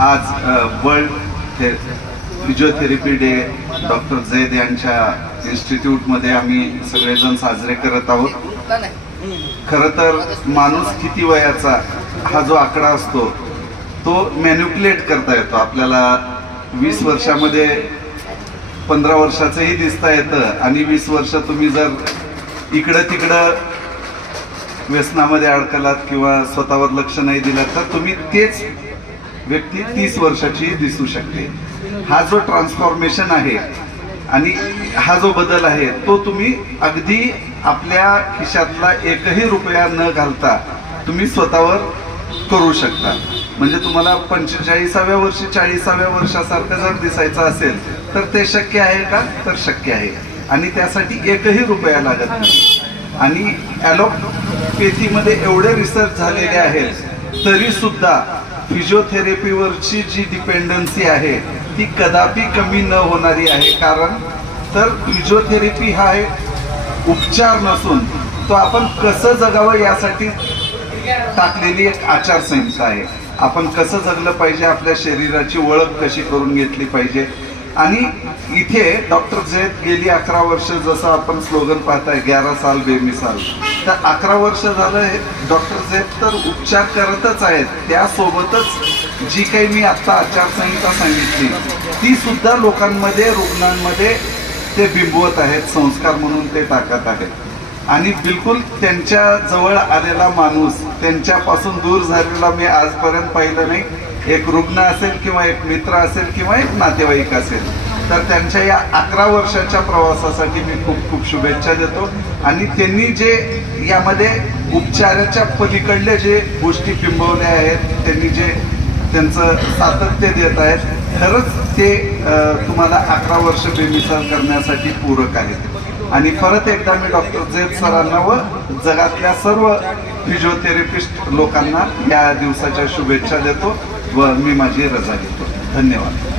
आज world physiotherapy day doctor Zaid यांच्या इन्स्टिट्यूटमध्ये आम्ही सगळेजण साजरे करत आहोत। खरं तर माणूस किती वयाचा हा जो आकडा असतो तो मॅन्युप्युलेट करता येतो। आपल्याला 20 वर्षामध्ये 15 वर्षाचंही दिसता येतं आणि 20 वर्ष तुम्ही जर इकडं तिकडं व्यसनामध्ये अडकलात किंवा स्वतःवर लक्ष नाही दिलं तर तुम्ही तेच व्यक्ती 30 वर्षाची दिसू शकते। हा जो ट्रान्सफॉर्मेशन आहे आणि हा जो बदल आहे तो तुम्ही अगदी आपल्या खिशातला एकही रुपया न घालता तुम्ही स्वतःवर करू शकता। म्हणजे तुम्हाला 45व्या वर्षी 40व्या वर्षासारखं जर दिसायचं असेल तर ते शक्य आहे का? तर शक्य आहे आणि त्यासाठी एकही रुपया लागत नाही। आणि ॲलोपॅथीमध्ये एवढे रिसर्च झालेले आहेत तरी सुद्धा फिजिओथेरपीवरची जी डिपेंडन्सी आहे ती कदापि कमी न होणारी आहे। कारण तर फिजिओथेरपी हा एक उपचार नसून तो आपण कसं जगावं यासाठी टाकलेली एक आचारसंहिता आहे। आपण कसं जगलं पाहिजे, आपल्या शरीराची ओळख कशी करून घेतली पाहिजे। आणि इथे डॉक्टर जैद गेली 11 वर्ष, जसं आपण स्लोगन पाहताय 11 साल बेमिसाल, तर 11 वर्ष झालं डॉक्टर जैद तर उपचार करतच आहेत। त्यासोबतच जी काही मी आता आचारसंहिता सांगितली ती सुद्धा लोकांमध्ये, रुग्णांमध्ये ते बिंबवत आहेत, संस्कार म्हणून ते टाकत आहेत। आणि बिलकुल त्यांच्या जवळ आलेला माणूस, त्यांच्यापासून दूर झालेला मी आजपर्यंत पाहिलं नाही। एक रुग्ण असेल किंवा एक मित्र असेल किंवा एक नातेवाईक असेल तर त्यांच्या या 11 वर्षाच्या प्रवासासाठी मी खूप खूप शुभेच्छा देतो। आणि त्यांनी जे यामध्ये उपचाराच्या पलीकडले जे गोष्टी बिंबवल्या आहेत, त्यांनी जे त्यांचं सातत्य देत आहेत, खरंच ते तुम्हाला 11 वर्ष बेमिसाल करण्यासाठी पूरक आहेत। आणि परत एकदा मी डॉक्टर जैद सरांना व जगातल्या सर्व फिजिओथेरपिस्ट लोकांना या दिवसाच्या शुभेच्छा देतो व मी माझी रजा घेतो। धन्यवाद।